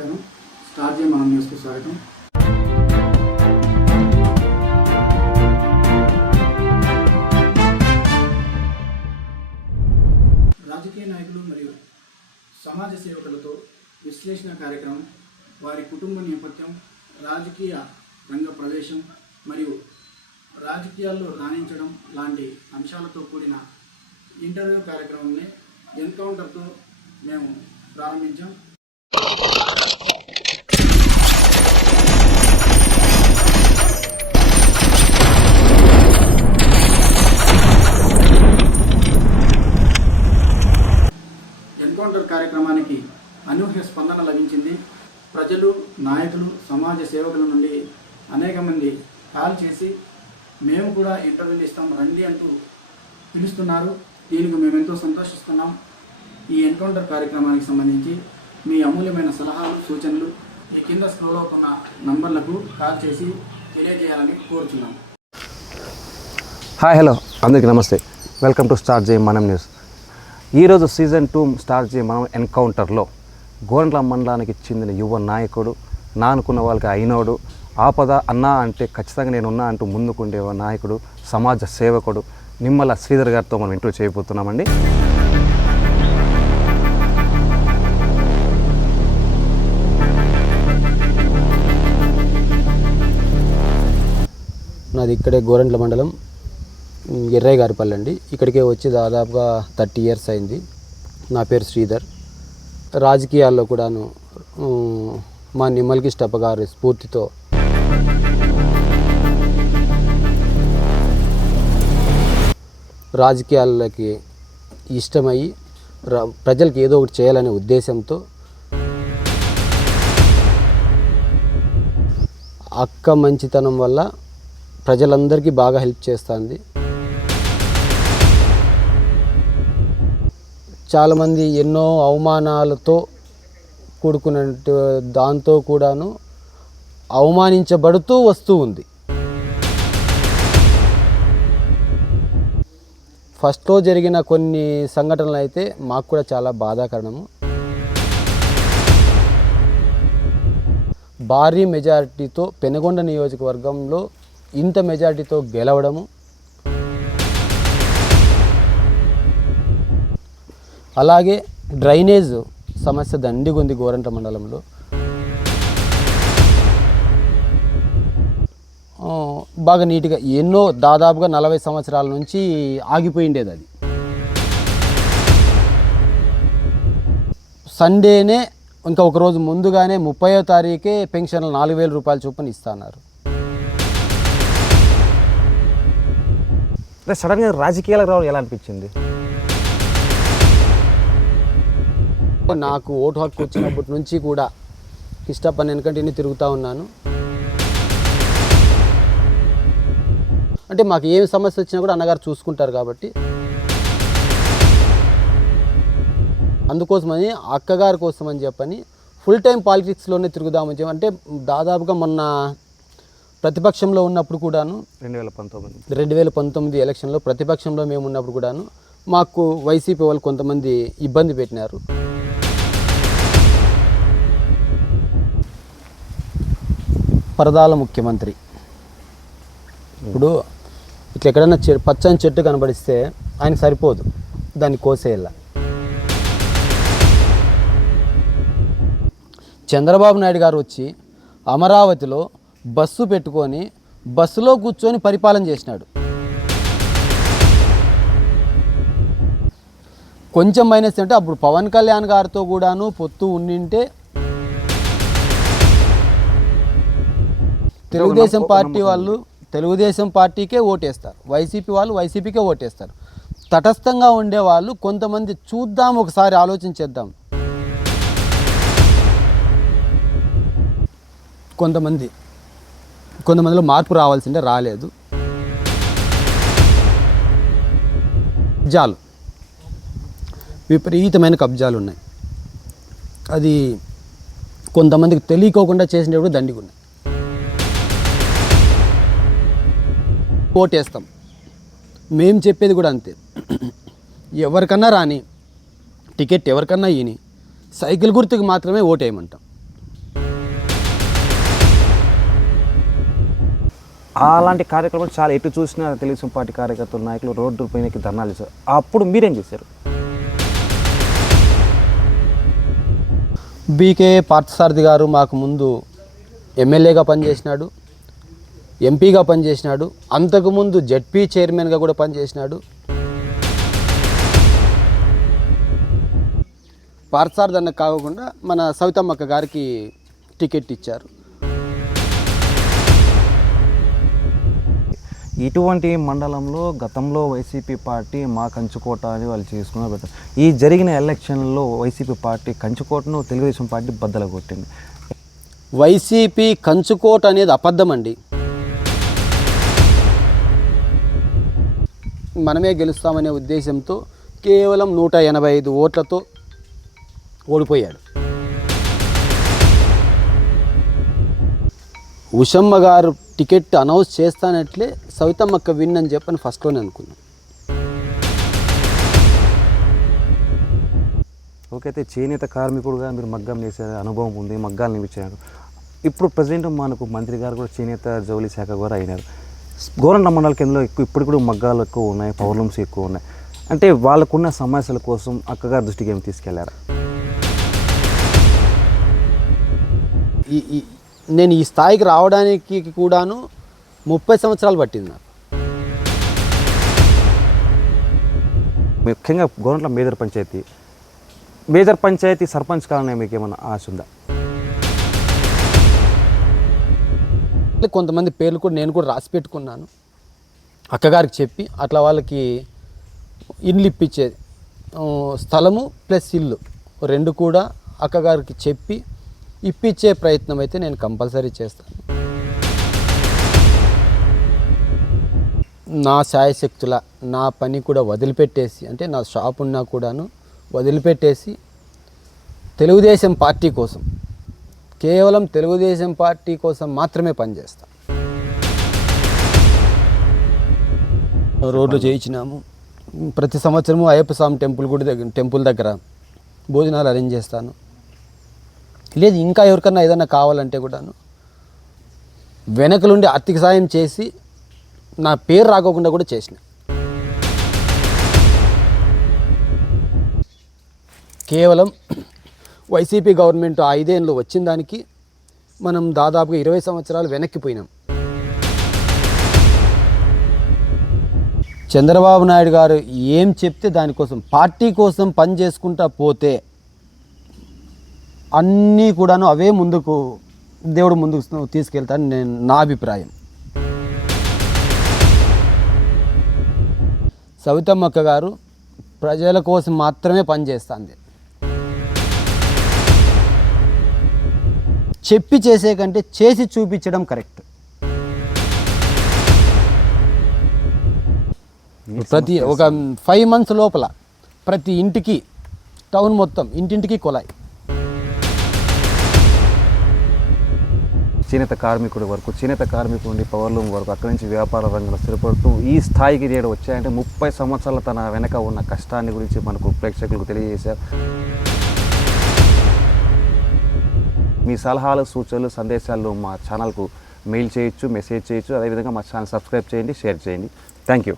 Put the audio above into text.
నమస్కారం. స్టార్ జే మనం న్యూస్కు స్వాగతం. రాజకీయ నాయకులు మరియు సమాజ సేవకులతో విశ్లేషణ కార్యక్రమం, వారి కుటుంబ నేపథ్యం, రాజకీయ రంగ ప్రవేశం మరియు రాజకీయాల్లో రాణించడం లాంటి అంశాలతో కూడిన ఇంటర్వ్యూ కార్యక్రమాన్ని ఎన్కౌంటర్తో మేము ప్రారంభించాం. ఎన్కౌంటర్ కార్యక్రమానికి అనూహ్య స్పందన లభించింది. ప్రజలు, నాయకులు, సమాజ సేవకుల నుండి అనేక మంది కాల్ చేసి మేము కూడా ఇంటర్వ్యూలు ఇస్తాం రండి అంటూ పిలుస్తున్నారు. దీనికి మేము ఎంతో సంతోషిస్తున్నాం. ఈ ఎన్కౌంటర్ కార్యక్రమానికి సంబంధించి మీ అమూల్యమైన సలహాలు, సూచనలు ఈ కింద స్క్రోల్ అవుతున్న నంబర్లకు కాల్ చేసి తెలియజేయాలని కోరుచున్నాం. హాయ్, హలో, అందరికీ నమస్తే. వెల్కమ్ టు స్టార్ జే మనం న్యూస్. ఈరోజు సీజన్ 2 స్టార్ జే మనం ఎన్కౌంటర్లో గోరంట్ల మండలానికి చెందిన యువ నాయకుడు, నా అనుకున్న వాళ్ళకి అయినోడు, ఆపద అన్నా అంటే ఖచ్చితంగా నేనున్నా అంటూ ముందుకుండే నాయకుడు, సమాజ సేవకుడు నిమ్మల శ్రీధర్ గారితో మనం ఇంటర్వ్యూ చేయబోతున్నామండి. నాది ఇక్కడే గోరంట్ల మండలం ఎర్రయ్య గారిపల్లి అండి. ఇక్కడికే వచ్చి దాదాపుగా 30 years అయింది. నా పేరు శ్రీధర్. రాజకీయాల్లో కూడాను మా నిమ్మల కిష్టప్ప గారి స్ఫూర్తితో రాజకీయాలకి ఇష్టమయ్యి ప్రజలకు ఏదో ఒకటి చేయాలనే ఉద్దేశంతో అక్క మంచితనం వల్ల ప్రజలందరికీ బాగా హెల్ప్ చేస్తుంది. చాలామంది ఎన్నో అవమానాలతో కూడుకున్నట్టు దాంతో కూడాను అవమానించబడుతూ వస్తూ ఉంది. ఫస్ట్లో జరిగిన కొన్ని సంఘటనలు అయితే మాకు కూడా చాలా బాధాకరణము. భారీ మెజారిటీతో పెనుగొండ నియోజకవర్గంలో ఇంత మెజారిటీతో గెలవడము, అలాగే డ్రైనేజ్ సమస్య దండిగుంది గోరంట్ల మండలంలో. బాగా నీట్గా ఎన్నో దాదాపుగా 40 సంవత్సరాల నుంచి ఆగిపోయిండేది. అది సండేనే ఇంకా ఒకరోజు ముందుగానే 30వ తారీఖే పెన్షన్లు 4,000 రూపాయల చొప్పున ఇస్తున్నారు. సడన్గా రాజకీయాలకు రావడం ఎలా అనిపించింది? నాకు ఓటు హక్కు వచ్చినప్పటి నుంచి కూడా కిష్టప్ప వెనకంటే తిరుగుతూ ఉన్నాను. అంటే మాకు ఏం సమస్య వచ్చినా కూడా అన్నగారు చూసుకుంటారు కాబట్టి అందుకోసమని అక్కగారి కోసం అని చెప్పని ఫుల్ టైం పాలిటిక్స్లోనే తిరుగుదామని చెప్పి, అంటే దాదాపుగా మొన్న ప్రతిపక్షంలో ఉన్నప్పుడు కూడాను 2019 ఎలక్షన్లో ప్రతిపక్షంలో మేము ఉన్నప్పుడు కూడాను మాకు వైసీపీ వాళ్ళు కొంతమంది ఇబ్బంది పెట్టినారు. పరదాల ముఖ్యమంత్రి ఇప్పుడు ఇట్లా ఎక్కడన్నా పచ్చని చెట్టు కనబడిస్తే ఆయనకు సరిపోదు, దాన్ని కోసేయాల. చంద్రబాబు నాయుడు గారు వచ్చి అమరావతిలో బస్సు పెట్టుకొని బస్సులో కూర్చొని పరిపాలన చేసినాడు. కొంచెం మైనస్ అంటే అప్పుడు పవన్ కళ్యాణ్ గారితో కూడాను పొత్తు ఉండింటే తెలుగుదేశం పార్టీ వాళ్ళు తెలుగుదేశం పార్టీకే ఓటేస్తారు, వైసీపీ వాళ్ళు వైసీపీకే ఓటేస్తారు. తటస్థంగా ఉండేవాళ్ళు కొంతమంది చూద్దాం, ఒకసారి ఆలోచించేద్దాం, కొంతమందిలో మార్పు రావాల్సిందే, రాలేదు. కబ్జాలు, విపరీతమైన కబ్జాలు ఉన్నాయి. అది కొంతమందికి తెలియకోకుండా చేసినప్పుడు దండిగా ఉన్నాయి. ఓటేస్తాం, మేము చెప్పేది కూడా అంతే. ఎవరికన్నా రాని టికెట్ ఎవరికన్నా ఇని సైకిల్ గుర్తుకు మాత్రమే ఓటేయమంటాం. అలాంటి కార్యక్రమాలు చాలా ఎటు చూసినా తెలుగుదేశం పార్టీ కార్యకర్తలు నాయకులు రోడ్డు పైనకి ధర్నాలు చేశారు. అప్పుడు మీరేం చేశారు? బీకే పార్థసారథి గారు మాకు ముందు ఎమ్మెల్యేగా పనిచేసినాడు, ఎంపీగా పనిచేసినాడు, అంతకుముందు జెడ్పీ చైర్మన్గా కూడా పనిచేసినాడు. పార్థసారథి అన్న కాకుండా మన సవితమ్మక్క గారికి టికెట్ ఇచ్చారు. ఇటువంటి మండలంలో గతంలో వైసీపీ పార్టీ మా కంచుకోట అని వాళ్ళు చేసుకున్న పెట్టారు. ఈ జరిగిన ఎలక్షన్లో వైసీపీ పార్టీ కంచుకోటను తెలుగుదేశం పార్టీ బద్దలు కొట్టింది. వైసీపీ కంచుకోట అనేది అబద్ధం అండి. మనమే గెలుస్తామనే ఉద్దేశంతో కేవలం 185 ఓట్లతో ఓడిపోయాడు. ఉషమ్మ గారు టికెట్ అనౌన్స్ చేస్తానట్లే సవితమ్మక్క విన్ అని చెప్పని ఫస్ట్లోనే అనుకున్నాం. ఓకే, అయితే చేనేత కార్మికుడుగా మీరు మగ్గం చేసే అనుభవం ఉంది, మగ్గాలు నిలిచారు. ఇప్పుడు ప్రజెంట్ మనకు మంత్రి గారు కూడా చేనేత జౌళి శాఖ కూడా అయినారు. గోరంట్ల మండల కేంద్రంలో ఇప్పుడు కూడా మగ్గాలు ఎక్కువ ఉన్నాయి, పవర్లూమ్స్ ఎక్కువ ఉన్నాయి. అంటే వాళ్ళకున్న సమస్యల కోసం అక్కగారి దృష్టికి ఏమి తీసుకెళ్లారా? నేను ఈ స్థాయికి రావడానికి కూడాను 30 సంవత్సరాలు పట్టింది నాకు. ముఖ్యంగా గోరంట్ల మేజర్ పంచాయతీ సర్పంచ్ కావాలనే మీకు ఏమైనా ఆశ ఉందా? కొంతమంది పేర్లు కూడా నేను కూడా రాసి పెట్టుకున్నాను, అక్కగారికి చెప్పి అట్లా వాళ్ళకి ఇల్లు ఇప్పించేది, స్థలము ప్లస్ ఇల్లు 2 కూడా అక్కగారికి చెప్పి ఇప్పించే ప్రయత్నం అయితే నేను కంపల్సరీ చేస్తాను. నా శాయశక్తుల నా పని కూడా వదిలిపెట్టేసి, అంటే నా షాప్ ఉన్నా కూడాను వదిలిపెట్టేసి తెలుగుదేశం పార్టీ కోసం, కేవలం తెలుగుదేశం పార్టీ కోసం మాత్రమే పనిచేస్తాను. రోడ్లు చేయించినాము. ప్రతి సంవత్సరము అయ్యప్ప స్వామి టెంపుల్ దగ్గర భోజనాలు అరేంజ్ చేస్తాను. లేదు ఇంకా ఎవరికన్నా ఏదన్నా కావాలంటే కూడాను వెనకలుండి ఆర్థిక సాయం చేసి నా పేరు రాకోకుండా కూడా చేసిన. కేవలం వైసీపీ గవర్నమెంట్ 5 ఏళ్ళు వచ్చిన దానికి మనం దాదాపుగా 20 సంవత్సరాలు వెనక్కిపోయినాం. చంద్రబాబు నాయుడు గారు ఏం చెప్తే దానికోసం పార్టీ కోసం పని చేసుకుంటా పోతే అన్నీ కూడాను అవే ముందుకు దేవుడు ముందుకు తీసుకెళ్తాను నా అభిప్రాయం. సవితమ్మక్క గారు ప్రజల కోసం మాత్రమే పనిచేస్తుంది. చెప్పి చేసే కంటే చేసి చూపించడం కరెక్ట్. ప్రతి ఒక 5 months లోపల ప్రతి ఇంటికి, టౌన్ మొత్తం ఇంటింటికి కొలాయి. చేనేత కార్మికుడి వరకు, చేనేత కార్మికుడి నుండి పవర్లూమ్ వరకు, అక్కడి నుంచి వ్యాపార రంగంలో స్థిరపడుతూ ఈ స్థాయికి నేడు వచ్చాయంటే 30 సంవత్సరాల తన వెనక ఉన్న కష్టాన్ని గురించి మనకు ప్రేక్షకులకు తెలియజేశారు. మీ సలహాలు, సూచనలు, సందేశాలు మా ఛానల్కు మెయిల్ చేయొచ్చు, మెసేజ్ చేయొచ్చు. అదేవిధంగా మా ఛానల్ సబ్స్క్రైబ్ చేయండి, షేర్ చేయండి. Thank you.